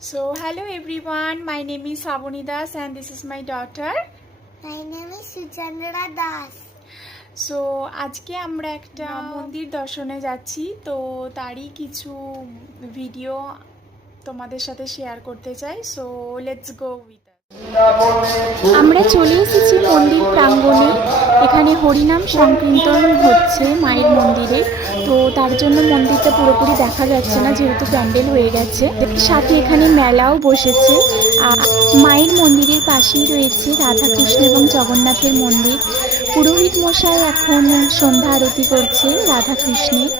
So, hello everyone, my name is Savani Das and this is my daughter. My name is Sujandra Das. So, আজকে আমরা একটা মন্দির দর্শনে যাচ্ছি, তো তারই কিছু ভিডিও তোমাদের সাথে শেয়ার করতে চাই। সো লেটস গো উইথ আমরা চলে এসেছি মন্দির প্রাঙ্গণে। এখানে হরিনাম সংকীর্তন হচ্ছে মায়ের মন্দিরে, তো তার জন্য মন্দিরটা পুরোপুরি দেখা যাচ্ছে না যেহেতু প্যান্ডেল হয়ে গেছে। সাথে এখানে মেলাও বসেছে। আর মায়ের মন্দিরের পাশেই রয়েছে রাধাকৃষ্ণ এবং জগন্নাথের মন্দির। পুরোহিত মশাই এখন সন্ধ্যা আরতি করছে রাধাকৃষ্ণের।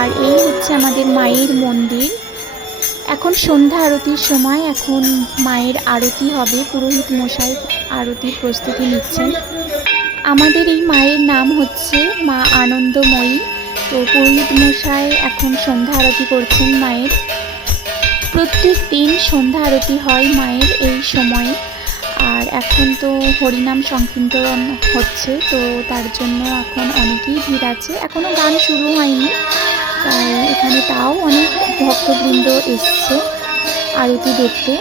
আর এই হচ্ছে আমাদের মায়ের মন্দির। এখন সন্ধ্যা আরতির সময়, এখন মায়ের আরতি হবে। পুরোহিত মশাই আরতির প্রস্তুতি নিচ্ছেন। আমাদের এই মায়ের নাম হচ্ছে মা আনন্দময়ী। তো পুরোহিত মশাই এখন সন্ধ্যা আরতি করছেন মায়ের। প্রত্যেক দিন সন্ধ্যা আরতি হয় মায়ের এই সময়ে। আর এখন তো হরিনাম সংকীর্তন হচ্ছে, তো তার জন্য এখন অনেকেই ভিড় আছে। এখনও গান শুরু হয়নি, তাই এখানে তাও অনেক ভক্তবৃন্দ এসছে আরতি দেখতে।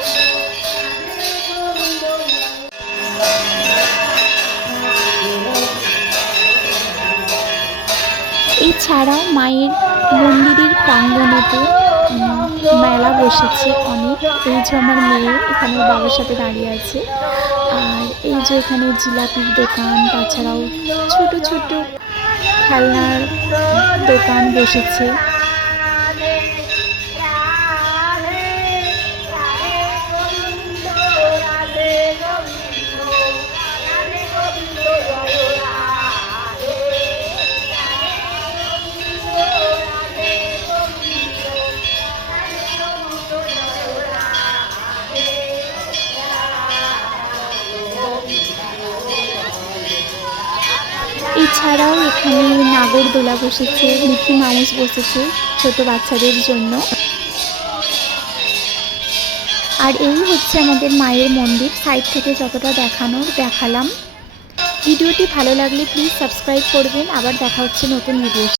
এছাড়াও মায়ের মন্দিরের প্রাঙ্গণেতে মেলা বসেছে অনেক। এই যে আমার মেয়ে এখানে বাবার সাথে দাঁড়িয়ে আছে। আর এই যে এখানে জিলাপির দোকান, তাছাড়াও ছোট ছোট খেলনার দোকান বসেছে। এছাড়াও এখানে নাগরদোলা বসেছে, মিকি মাউস বসেছে ছোট বাচ্চাদের জন্য। আর এই হচ্ছে আমাদের মায়ের মন্দির। সাইড থেকে যতটা দেখালাম। ভিডিওটি ভালো লাগলে প্লিজ সাবস্ক্রাইব করবেন। আবার দেখা হচ্ছে নতুন ভিডিও।